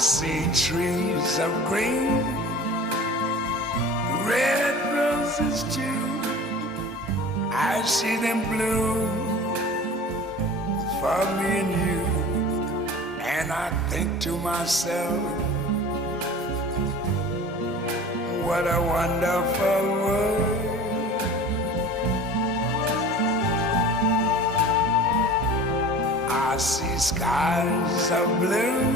see trees of green, red roses too. I see them bloom for me and you. And I think to myself, what a wonderful world. I see skies of blue,